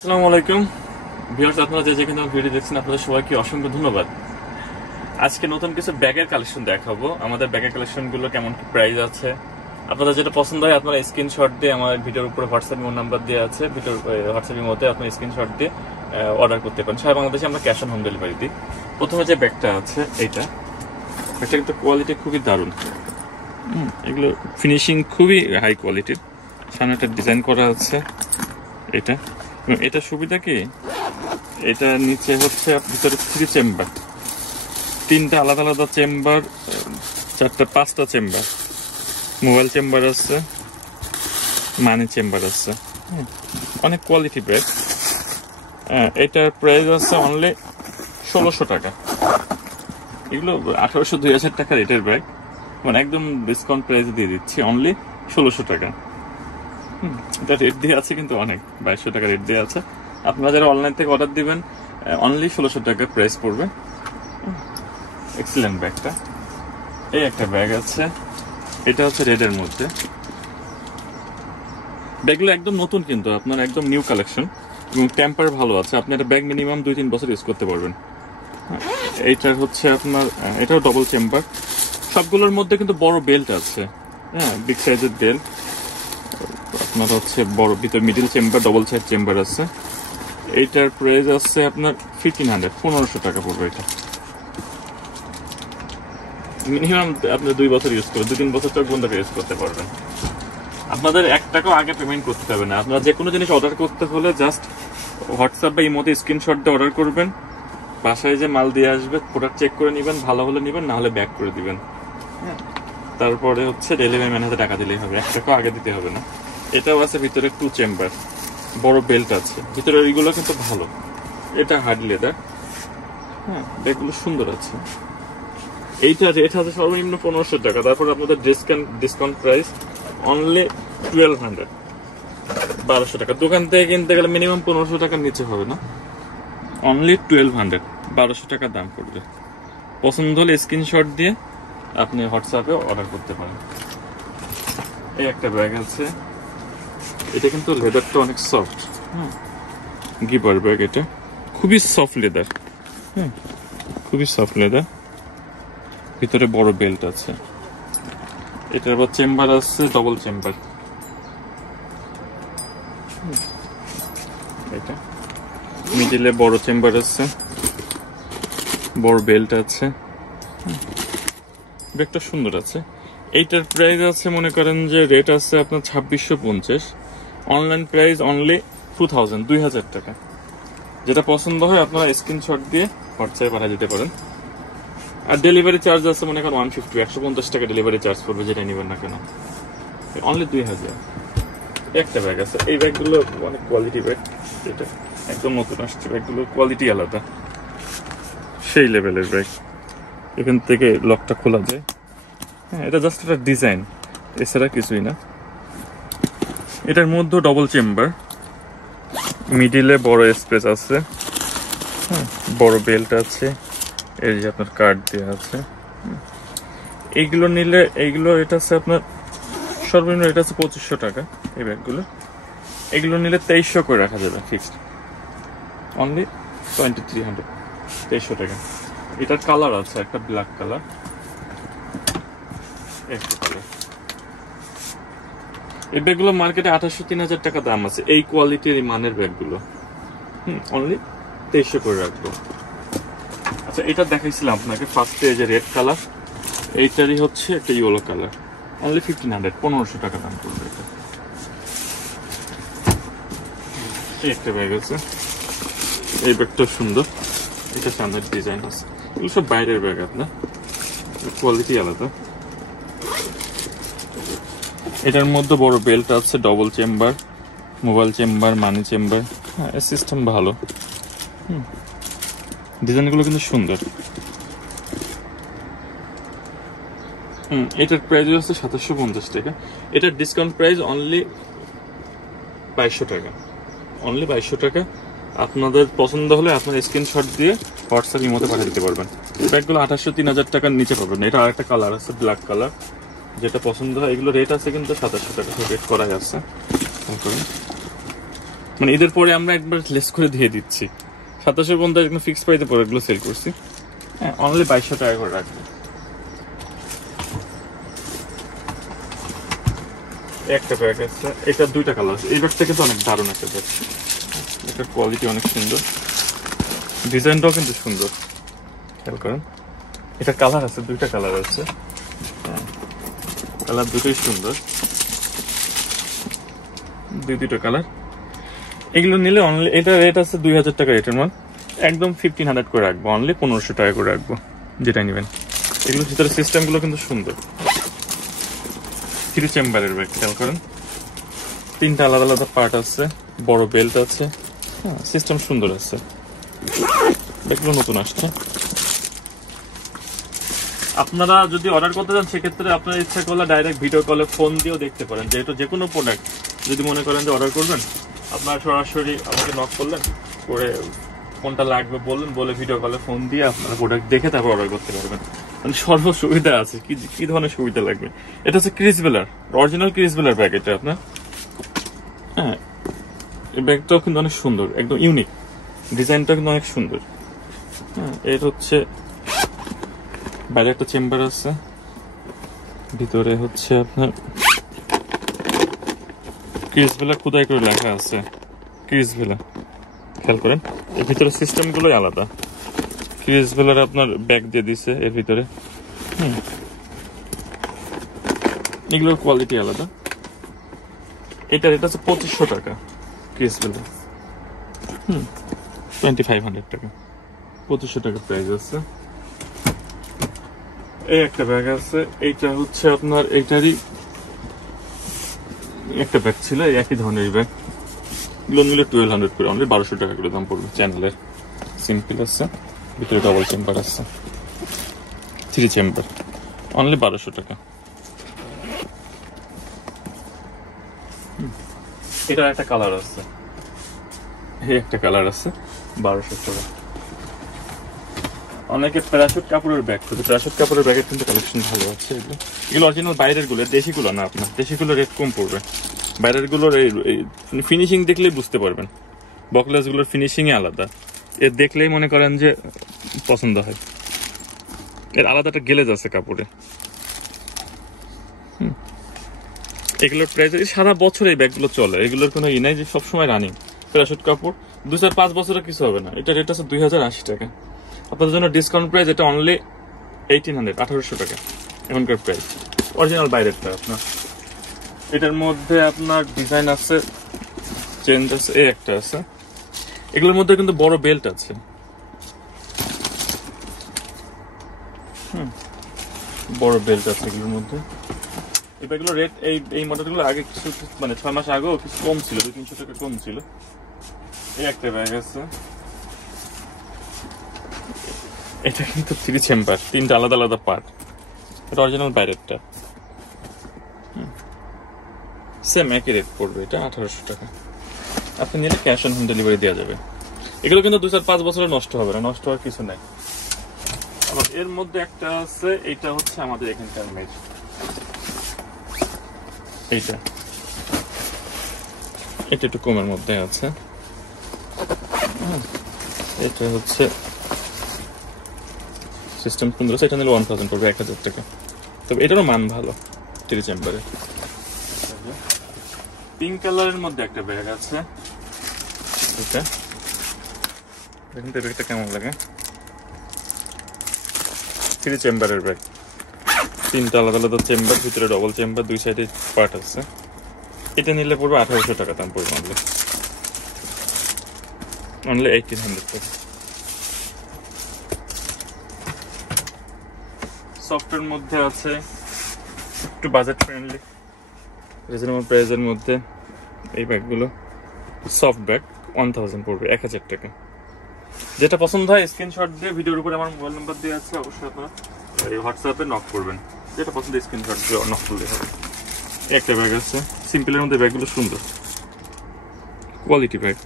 আসসালামু আলাইকুম ভিউয়ার্স, আপনারা যে যেখানে ভিডিও দেখছেন আপনাদের সবাইকে অসংখ্য ধন্যবাদ। আজকে নতুন কিছু ব্যাগের কালেকশন দেখাবো। আমাদের ব্যাগের কালেকশন গুলো কেমন কি প্রাইস আছে, আপনাদের যেটা পছন্দ হয় আপনারা স্ক্রিনশট দিয়ে আমার ভিডিওর উপরে হোয়াটসঅ্যাপ ইমো নাম্বার দেওয়া আছে, ভিডিওর হোয়াটসঅ্যাপ ইমোতে আপনি স্ক্রিনশট দিয়ে অর্ডার করতে পারেন। সারা বাংলাদেশে আমরা ক্যাশ অন হোম ডেলিভারি দিই। প্রথমে যে ব্যাগটা আছে এটা কিন্তু কোয়ালিটি খুবই দারুণ। এগুলো ফিনিশিং খুবই হাই কোয়ালিটির। সামনে একটা ডিজাইন করা আছে। এটা সুবিধা কি, এটা নিচে হচ্ছে ভিতরে 3 চেম্বার, 3টা আলাদা আলাদা চেম্বার, 4টা 5টা চেম্বার, মোবাইল চেম্বার আছে, মানি চেম্বার আছে। অনেক কোয়ালিটি ব্যাগ। এটার প্রাইস আছে অনলি 1600 টাকা। এগুলো 1800-2000 টাকা রেটের ব্যাগ, মানে একদম ডিসকাউন্ট প্রাইসে দিয়ে দিচ্ছি অনলি 1600 টাকা। এটা রেট দিয়ে আছে কিন্তু অনেক, 2200 টাকা রেট দিয়ে আছে। আপনারা যারা অনলাইন থেকে অর্ডার দিবেন অনলি 1600 টাকা প্রাইস পড়বে। এক্সিলেন্ট ব্যাগটা। এই একটা ব্যাগ আছে, এটা হচ্ছে রেডের মধ্যে। ব্যাগগুলো একদম নতুন, কিন্তু আপনার একদম নিউ কালেকশন এবং টেম্পার ভালো আছে। আপনি একটা ব্যাগ মিনিমাম 2-3 বছর ইউজ করতে পারবেন। এইটার হচ্ছে আপনার, এটাও ডবল চেম্বার। সবগুলোর মধ্যে কিন্তু বড় বেল্ট আছে, হ্যাঁ, বিগ সাইজের বেল্ট। আপনার হচ্ছে বড় ভিতর middle chamber, double side chamber আছে। এইটার প্রাইস আছে আপনার 1500 টাকা পড়বে। এটা মিনিমাম আপনি 2 বছর ইউজ করবেন, 2-3 বছর চোখ বন্ধ করে ইউজ করতে পারবেন। আপনাদের 1 টাকাও আগে পেমেন্ট করতে হবে না। আপনারা যে কোনো জিনিস অর্ডার করতে হলে জাস্ট হোয়াটসঅ্যাপ বা ইমোতে স্ক্রিনশট দিয়ে অর্ডার করবেন। বাসায় যে মাল দিয়ে আসবে প্রোডাক্ট চেক করে নেবেন, ভালো হলে নেবেন, না হলে ব্যাক করে দিবেন। হ্যাঁ, তারপরে হচ্ছে ডেলিভারি ম্যান হাতে টাকা দিলেই হবে, 1 টাকাও আগে দিতে হবে না। এটাও আছে ভিতরে 2 চেম্বার, বড় বেল্ট আছে ভিতরে। এইগুলো কিন্তু ভালো। এটা হার্ড লেদার। হ্যাঁ, ব্যাগগুলো সুন্দর আছে। এইটা রেট আছে সর্বনিম্ন 1500 টাকা। তারপর আপনাদের ডিসকাউন্ট প্রাইস অনলি 1200, 1200 টাকা। দোকান থেকে কিনতে গেলে মিনিমাম 1500 টাকার নিচে হবে না, অনলি 1200, 1200 টাকা দাম পড়বে। পছন্দ হলে স্ক্রিনশট দিয়ে আপনি হোয়াটসঅ্যাপে অর্ডার করতে পারেন। এই একটা ব্যাগ আছে, এটা কিন্তু লেদারটা অনেক সফট। হ্যাঁ, গিপার ব্যাগ। এটা খুবই সফট লেদার। হ্যাঁ, খুবই সফট লেদার। ভিতরে বড় বেল্ট আছে। এটার আবার চেম্বার আছে, ডবল চেম্বার। এটা মিডিলে বড় চেম্বার আছে, বড় বেল্ট আছে। ব্যাগটা সুন্দর আছে। এইটার প্রাইস আছে মনে করেন যে রেট আছে আপনার 2650, অনলাইন প্রাইস অনলি 2000 টাকা। যেটা পছন্দ হয় আপনারা স্ক্রিনশট দিয়ে হোয়াটসঅ্যাপে পাঠিয়ে দিতে পারেন। আর ডেলিভারি চার্জ আছে মনে করেন 150 টাকা ডেলিভারি চার্জ পড়বে, যেটা নেবেন না কেন, অনলি 2000। একটা ব্যাগ আছে। এই ব্যাগগুলো অনেক কোয়ালিটি ব্যাগ। এটা একদম নতুন আসছে, ব্যাগগুলোর কোয়ালিটি আলাদা, সেই লেভেলের ব্যাগ। এখান থেকে লকটা খোলা যায়। হ্যাঁ, এটা জাস্ট একটা ডিজাইন, এছাড়া কিছুই না। এটার মধ্যে ডবল চেম্বার, মিডিলে বড় স্পেস আছে। হ্যাঁ, বড় বেল্ট আছে। এই যে আপনার কার্ড দেওয়া আছে। এইগুলো নিলে এইগুলো এটা আছে আপনার সর্বনিম্ন এটা আছে 2500 টাকা। এই ব্যাগগুলো এগুলো নিলে 2300 করে রাখা যাবে ফিক্সড, অনলি 2300, 2300 টাকা। এটার কালার আছে একটা ব্ল্যাক কালার, একটা কালার। এই ব্যাগগুলো মার্কেটে 2800-3000 টাকা দাম আছে। এই কোয়ালিটির মানের ব্যাগগুলো অনলি 2300 করে রাখবো। আচ্ছা, এটা দেখাইছিলাম আপনাকে ফার্স্টে, যে রেড কালার, এইটারই হচ্ছে একটা ইয়েলো কালার, অনলি 1500, 1500 টাকা দাম পড়বে এটা। এই একটা ব্যাগ আছে, এই ব্যাগটা সুন্দর, এটা সামনের ডিজাইন আছে। এগুলো সব বাইরের ব্যাগ, আপনার কোয়ালিটি আলাদা। এটার মধ্যে বড় বেল্ট আছে, ডবল চেম্বার, মোবাইল চেম্বার, মানি চেম্বার। হ্যাঁ, সিস্টেম ভালো। ডিজাইনগুলো কিন্তু সুন্দর। এটার প্রাইস হচ্ছে 2750 টাকা। এটার ডিসকাউন্ট প্রাইস অনলি 2200 টাকা, অনলি 2200 টাকা। আপনাদের পছন্দ হলে আপনার স্ক্রিনশট দিয়ে হোয়াটসঅ্যাপ ইমোতে পাঠিয়ে দিতে পারবেন। এই ব্যাগগুলো 2800-3000 টাকার নিচে পাবেন। এটা আরেকটা কালার আছে, ব্ল্যাক কালার, যেটা পছন্দ হয়। এগুলো রেট আছে কিন্তু 2700 টাকা রেট করাই আছে। মানে ঈদের পরে আমরা একবার লেস করে দিয়ে দিচ্ছি। 2750 একদম ফিক্স প্রাইসে প্রোডাক্টগুলো সেল করছি। হ্যাঁ, অনলি 2200 টাকা করে রাখবো। একটা ব্যাগ আছে, এটা 2টা কালার আছে। এই ব্যাগটা কিন্তু অনেক দারুণ একটা ব্যাগ, এটার কোয়ালিটি অনেক সুন্দর, ডিজাইনটাও কিন্তু সুন্দর, খেয়াল করেন। এটা কালার আছে, 2টা কালার আছে, কালার দুটোই সুন্দর, 2টা কালার। এগুলো নিলে অনলি, এটা রেট আছে 2000 টাকা রেটের মাল, একদম 1500 করে রাখবো, অনলি 1500 টাকা করে রাখবো যেটা নেবেন। এগুলোর ভিতরে সিস্টেমগুলো কিন্তু সুন্দর, 3 চেম্বারের ব্যাগ, খেয়াল করেন। 3টা আলাদা আলাদা পার্ট আছে, বড় বেল্ট আছে, হ্যাঁ সিস্টেম সুন্দর আছে। ব্যাগগুলো নতুন আসছে। আপনারা যদি অর্ডার করতে চান সেক্ষেত্রে আপনার ইচ্ছা করলে ডাইরেক্ট ভিডিও কলে ফোন দিয়েও দেখতে পারেন। যেহেতু যে কোনো প্রোডাক্ট যদি মনে করেন যে অর্ডার করবেন, আপনারা সরাসরি আমাকে নক করলেন, করে কোনটা লাগবে বললেন, বলে ভিডিও কলে ফোন দিয়ে আপনারা প্রোডাক্ট দেখে তারপর অর্ডার করতে পারবেন। মানে সর্ব সুবিধা আছে। কি ধরনের সুবিধা লাগবে? এটা হচ্ছে ক্রিস বেলার, অরিজিনাল ক্রিস বেলার ব্যাগ এটা আপনার। হ্যাঁ, এই ব্যাগটাও কিন্তু অনেক সুন্দর, একদম ইউনিক, ডিজাইনটা কিন্তু অনেক সুন্দর। হ্যাঁ, এটা হচ্ছে বাইরে একটা চেম্বার আছে, ভিতরে হচ্ছে আপনার ক্রিস বেলা খোদাই করে লেখা আছে, ক্রিস বেলা, খেয়াল করেন। এর ভিতরে সিস্টেম গুলোই আলাদা। ক্রিস বেলার আপনার ব্যাগ দিয়ে দিছে এর ভিতরে, এগুলোর কোয়ালিটি আলাদা। এটা হচ্ছে 2500 টাকা ক্রিস বেলা, 2500 টাকা, 2500 টাকা প্রাইস আছে। এই একটা ব্যাগ আছে, এইটা হচ্ছে আপনার এইটারই একটা ব্যাগ ছিল, একই ধরনের ব্যাগ, এগুলো নিলে 1200 করে, অনলি 1200 টাকা করে দাম পড়বে। চ্যানেলের সিম্পল আছে, ভিতরে ডাবল চেম্বার আছে, 3 চেম্বার, অনলি 1200 টাকা। এটার একটা কালার আছে, এই একটা কালার আছে, 1200 টাকা। অনেকে প্যারাশুট কাপড়ের ব্যাগ খুঁজে, প্যারাশুট কাপড়ের ব্যাগের কিন্তু কালেকশন ভালো আছে। এগুলো অরিজিনাল বাইরের গুলো, দেশিগুলো না আপনার, দেশিগুলো রেট কম পড়বে, বাইরের গুলোর ফিনিশিং দেখলেই বুঝতে পারবেন। বকলেস গুলোর ফিনিশিং আলাদা, এর দেখলেই মনে করেন যে পছন্দ হয়। এর আলাদা একটা গ্লেজ আছে কাপড়ে। এগুলোর প্রাইস সারা বছর এই ব্যাগগুলো চলে, এগুলোর কোনো ই নাই যে সবসময় রানিং। প্যারাশুট কাপড় 2-5 বছরে কিছু হবে না। এটা রেট আছে 2080 টাকা। আপনাদের জন্য ডিসকাউন্ট প্রাইস, এটা অনলি 1800 টাকা এখনকার প্রাইস, অরিজিনাল বাইরেরটা আপনার। এটার মধ্যে আপনার ডিজাইন আছে, চেঞ্জ আছে, এই একটা আছে। এগুলোর মধ্যে কিন্তু বড় বেল্ট আছে, বড় বেল্ট আছে এগুলোর মধ্যে। এই ব্যাগগুলো রেট, এই মডেলগুলো আগে কিছু মানে 6 মাস আগেও কিছু কম ছিল, 200-300 টাকা কম ছিল। এই একটা ব্যাগ আছে, এটা কিন্তু 3 চেম্বার, 3টা আলাদা আলাদা পার্ট, এটা অরিজিনাল বাইরেরটা। সেম একই রেট পড়বে, এটা 1800 টাকা। আপনি নিলে ক্যাশ অন হোম ডেলিভারি দেওয়া যাবে। এগুলো কিন্তু 2-5 বছরে নষ্ট হবে না, নষ্ট হওয়ার কিছু নাই। আবার এর মধ্যে একটা আছে, এইটা হচ্ছে আমাদের এখানকার মেজ, এটা একটু কমের মধ্যে আছে। এটা হচ্ছে সিস্টেম সুন্দর আছে, এটা নিলে 1000 পড়বে, 1000 টাকা। তবে এটারও মান ভালো, 3 চেম্বারে। পিঙ্ক কালারের মধ্যে একটা ব্যাগ আছে, এটা দেখুন তো ব্যাগটা কেমন লাগে। 3 চেম্বারের ব্যাগ, 3টা আলাদা আলাদা চেম্বার, ভিতরে ডবল চেম্বার, 2 সাইডে পার্ট আছে। এটা নিলে পড়বে 1800 টাকা দাম পড়বে, অনলি 1800 টাকা। সফটের মধ্যে আছে, একটু বাজেট ফ্রেন্ডলি, রিজনেবল প্রাইসের মধ্যে এই ব্যাগগুলো। সফট ব্যাগ 1000 পড়বে, 1000 টাকা। যেটা পছন্দ হয় স্ক্রিনশট দিয়ে, ভিডিওর উপরে আমার মোবাইল নাম্বার দেওয়া আছে, অবশ্যই আপনারা এই হোয়াটসঅ্যাপে নক করবেন। যেটা পছন্দ স্ক্রিনশট দিয়ে নক করলে হবে। একটা ব্যাগ আছে, সিম্পলের মধ্যে ব্যাগগুলো সুন্দর, কোয়ালিটি ব্যাগ।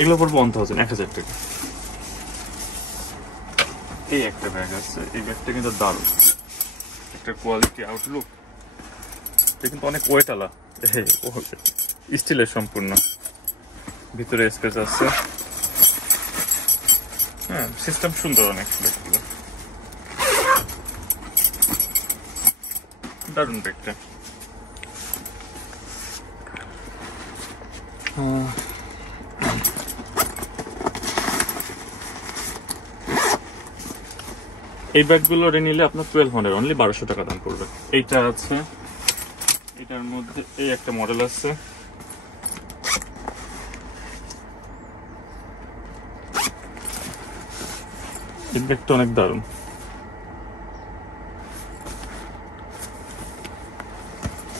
এগুলো পড়বে 1000 টাকা। এই একটা ব্যাগ আছে, এই ব্যাগটা কিন্তু দারুণ, একটা কোয়ালিটি আউটলুক, কিন্তু অনেক ওয়েট আলা, স্টিলের সম্পূর্ণ, ভিতরে স্পেস আছে। হ্যাঁ, সিস্টেম সুন্দর অনেক, দারুণ ব্যাগটা। এই ব্যাগগুলো নিলে আপনার 1200 অনলি 1200 টাকা দাম পড়বে। এইটা আছে, এটার মধ্যে এই একটা মডেল আছে, এই ব্যাগটা অনেক দারুণ,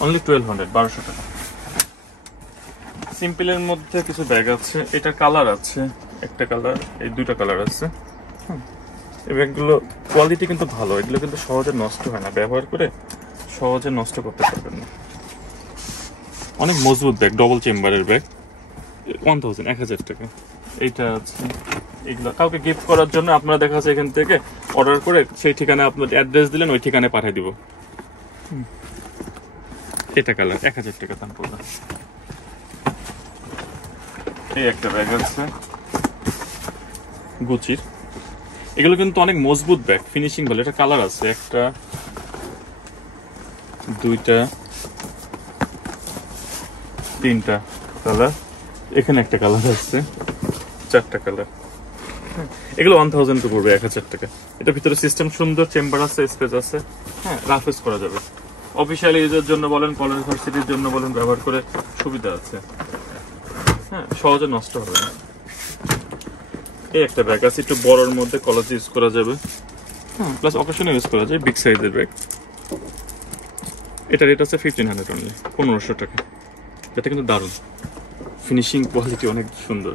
অনলি 1200 টাকা। সিম্পলের মধ্যে কিছু ব্যাগ আছে, এটা কালার আছে, একটা কালার, এই দুইটা কালার আছে। এই ব্যাগগুলো কোয়ালিটি কিন্তু ভালো, এগুলো কিন্তু সহজে নষ্ট হয় না, ব্যবহার করে সহজে নষ্ট করতে পারবেন না। অনেক মজবুত ব্যাগ, ডবল চেম্বারের ব্যাগ, 1000 টাকা। এইটা আছে, এগুলো কাউকে গিফট করার জন্য আপনারা দেখা যাচ্ছে এখান থেকে অর্ডার করে সেই ঠিকানায় আপনার অ্যাড্রেস দিলেন, ওই ঠিকানায় পাঠিয়ে দিব। এটা কালার 1000 টাকা দাম পড়বে। এই একটা ব্যাগ আছে গুচির, এগুলো কিন্তু অনেক মজবুত ব্যাগ, ফিনিশিং ভালো। এটা কালার আছে, একটা, দুইটা, তিনটা কালার, এখানে একটা কালার আছে, চারটা কালার। এগুলো 1000 পড়বে, 1000 টাকা। এটা ভিতরে সিস্টেম সুন্দর, চেম্বার আছে, স্পেস আছে। হ্যাঁ, রাফ ইউজ করা যাবে, অফিসিয়াল ইউজের জন্য বলেন, কলেজ ভার্সিটির জন্য বলেন, ব্যবহার করে সুবিধা আছে। হ্যাঁ, সহজে নষ্ট হবে না। এই একটা ব্যাগ আছে, একটু বড়র মধ্যে, কলেজে ইউজ করা যাবে, হ্যাঁ, প্লাস অকেশনে ইউজ করা যায়, বিগ সাইজের ব্যাগ। এটা রেট আছে 1500 অনলি, 1500 টাকা। এটা কিন্তু দারুণ, ফিনিশিং কোয়ালিটি অনেক সুন্দর।